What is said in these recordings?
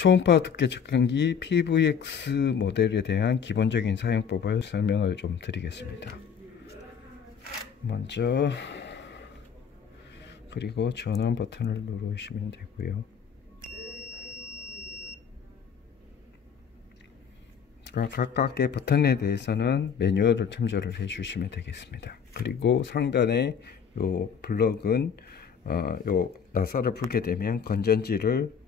초음파 두께 측정기 PVX 모델에 대한 기본적인 사용법을 설명을 좀 드리겠습니다. 먼저 그리고 전원 버튼을 누르시면 되고요. 각각의 버튼에 대해서는 매뉴얼을 참조를 해 주시면 되겠습니다. 그리고 상단에 요 블럭은 요 나사를 풀게 되면 건전지를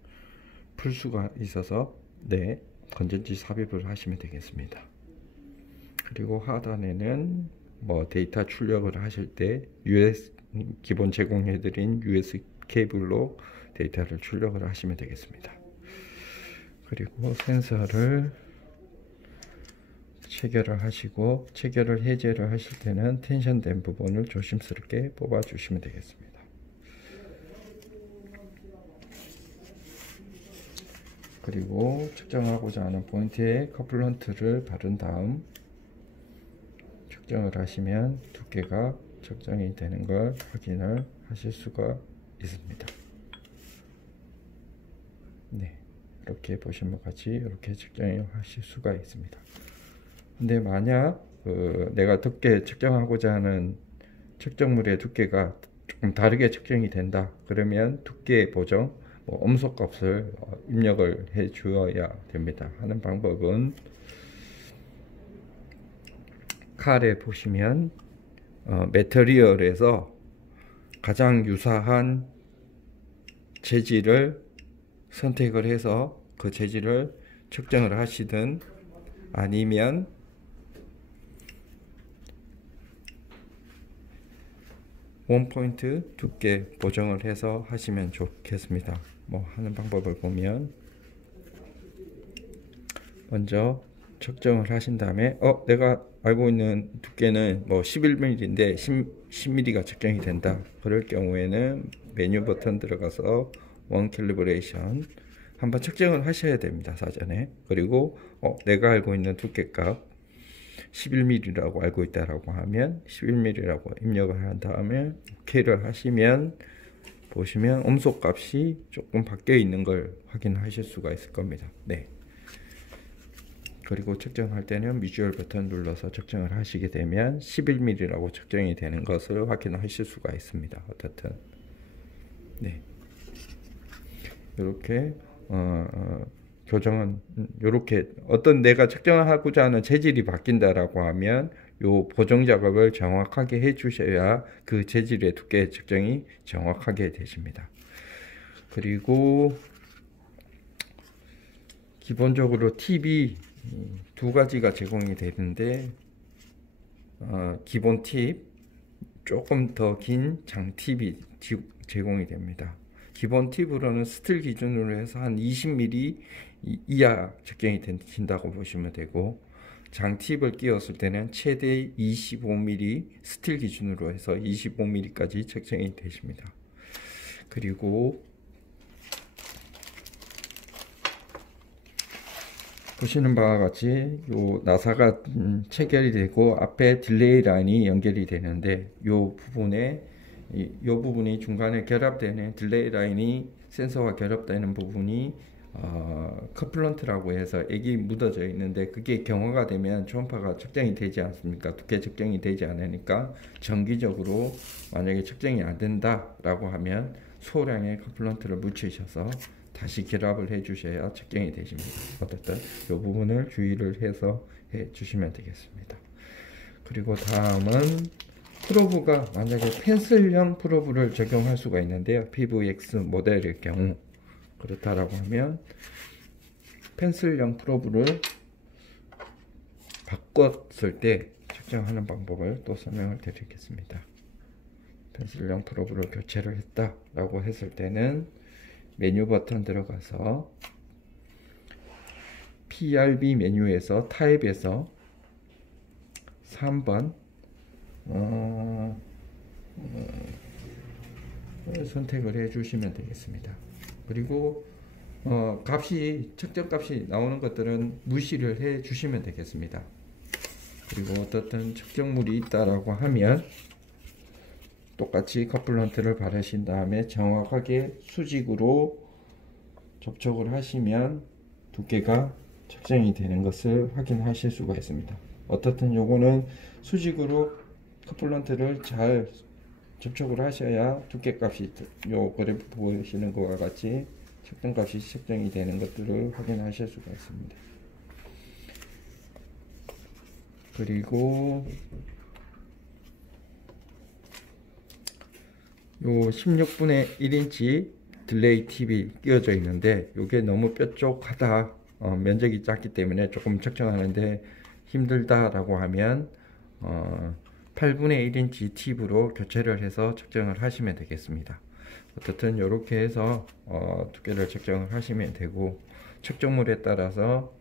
풀 수가 있어서 건전지 삽입을 하시면 되겠습니다. 그리고 하단에는 뭐 데이터 출력을 하실 때 기본 제공해드린 USB 케이블로 데이터를 출력을 하시면 되겠습니다. 그리고 센서를 체결을 하시고, 체결을 해제를 하실 때는 텐션된 부분을 조심스럽게 뽑아 주시면 되겠습니다. 그리고 측정하고자 하는 포인트에 커플런트를 바른 다음 측정을 하시면 두께가 측정이 되는 걸 확인을 하실 수가 있습니다. 이렇게 보시면 같이 이렇게 측정을 하실 수가 있습니다. 근데 만약 내가 두께 측정하고자 하는 측정물의 두께가 조금 다르게 측정이 된다 그러면 두께 보정 엄속 값을 입력을 해 주어야 됩니다. 하는 방법은 칼에 보시면 매터리얼에서 가장 유사한 재질을 선택을 해서 그 재질을 측정을 하시든 아니면 원포인트 두께 보정을 해서 하시면 좋겠습니다. 하는 방법을 보면 먼저 측정을 하신 다음에 내가 알고 있는 두께는 11mm인데 10mm가 측정이 된다. 그럴 경우에는 메뉴 버튼 들어가서 원 캘리브레이션 한번 측정을 하셔야 됩니다. 사전에. 그리고 내가 알고 있는 두께값 11mm라고 알고 있다라고 하면 11mm라고 입력을 한 다음에 OK를 하시면 보시면 음속 값이 조금 바뀌어 있는 걸 확인하실 수가 있을 겁니다. 그리고 측정할 때는 비주얼 버튼 눌러서 측정을 하시게 되면 11mm라고 측정이 되는 것을 확인하실 수가 있습니다. 어떻든 이렇게 교정은 이렇게 어떤 내가 측정하고자 하는 재질이 바뀐다라고 하면 요 보정 작업을 정확하게 해 주셔야 그 재질의 두께 측정이 정확하게 되십니다. 그리고 기본적으로 팁이 두 가지가 제공이 되는데 기본 팁, 조금 더 긴 장팁이 제공이 됩니다. 기본 팁으로는 스틸 기준으로 해서 한 20mm 이하 측정이 된다고 보시면 되고, 장팁을 끼웠을 때는 최대 25mm 스틸 기준으로 해서 25mm까지 측정이 되십니다. 그리고 보시는 바와 같이 요 나사가 체결이 되고 앞에 딜레이 라인이 연결이 되는데 요 부분이 중간에 결합되는 딜레이 라인이 센서와 결합되는 부분이 커플런트라고 해서 액이 묻어져 있는데, 그게 경화가 되면 초음파가 측정이 되지 않습니까? 두께 측정이 되지 않으니까 정기적으로 만약에 측정이 안 된다 라고 하면 소량의 커플런트를 묻히셔서 다시 결합을 해 주셔야 측정이 되십니다. 어쨌든 이 부분을 주의를 해서 해 주시면 되겠습니다. 그리고 다음은 프로브가 만약에 펜슬형 프로브를 적용할 수가 있는데요. PVX 모델의 경우 그렇다라고 하면 펜슬형 프로브를 바꿨을 때 측정하는 방법을 또 설명을 드리겠습니다. 펜슬형 프로브를 교체를 했다라고 했을 때는 메뉴 버튼 들어가서 PRB 메뉴에서 타입에서 3번 선택을 해 주시면 되겠습니다. 그리고 측정 값이 나오는 것들은 무시를 해 주시면 되겠습니다. 그리고 어떻든 측정물이 있다라고 하면 똑같이 커플런트를 바르신 다음에 정확하게 수직으로 접촉을 하시면 두께가 측정이 되는 것을 확인하실 수가 있습니다. 어떻든 요거는 수직으로 커플런트를 잘 접촉을 하셔야 두께값이 요 그래프 보시는 것과 같이 측정값이 측정이 되는 것들을 확인하실 수가 있습니다. 그리고 요 16분의 1인치 딜레이 팁이 끼워져 있는데 이게 너무 뾰족하다, 면적이 작기 때문에 조금 측정하는데 힘들다 라고 하면 8분의 1인치 팁으로 교체를 해서 측정을 하시면 되겠습니다. 어떻든 이렇게 해서 두께를 측정을 하시면 되고, 측정물에 따라서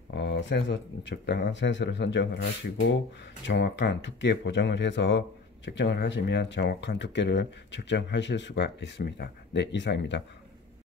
적당한 센서를 선정을 하시고 정확한 두께 보정을 해서 측정을 하시면 정확한 두께를 측정하실 수가 있습니다. 네, 이상입니다.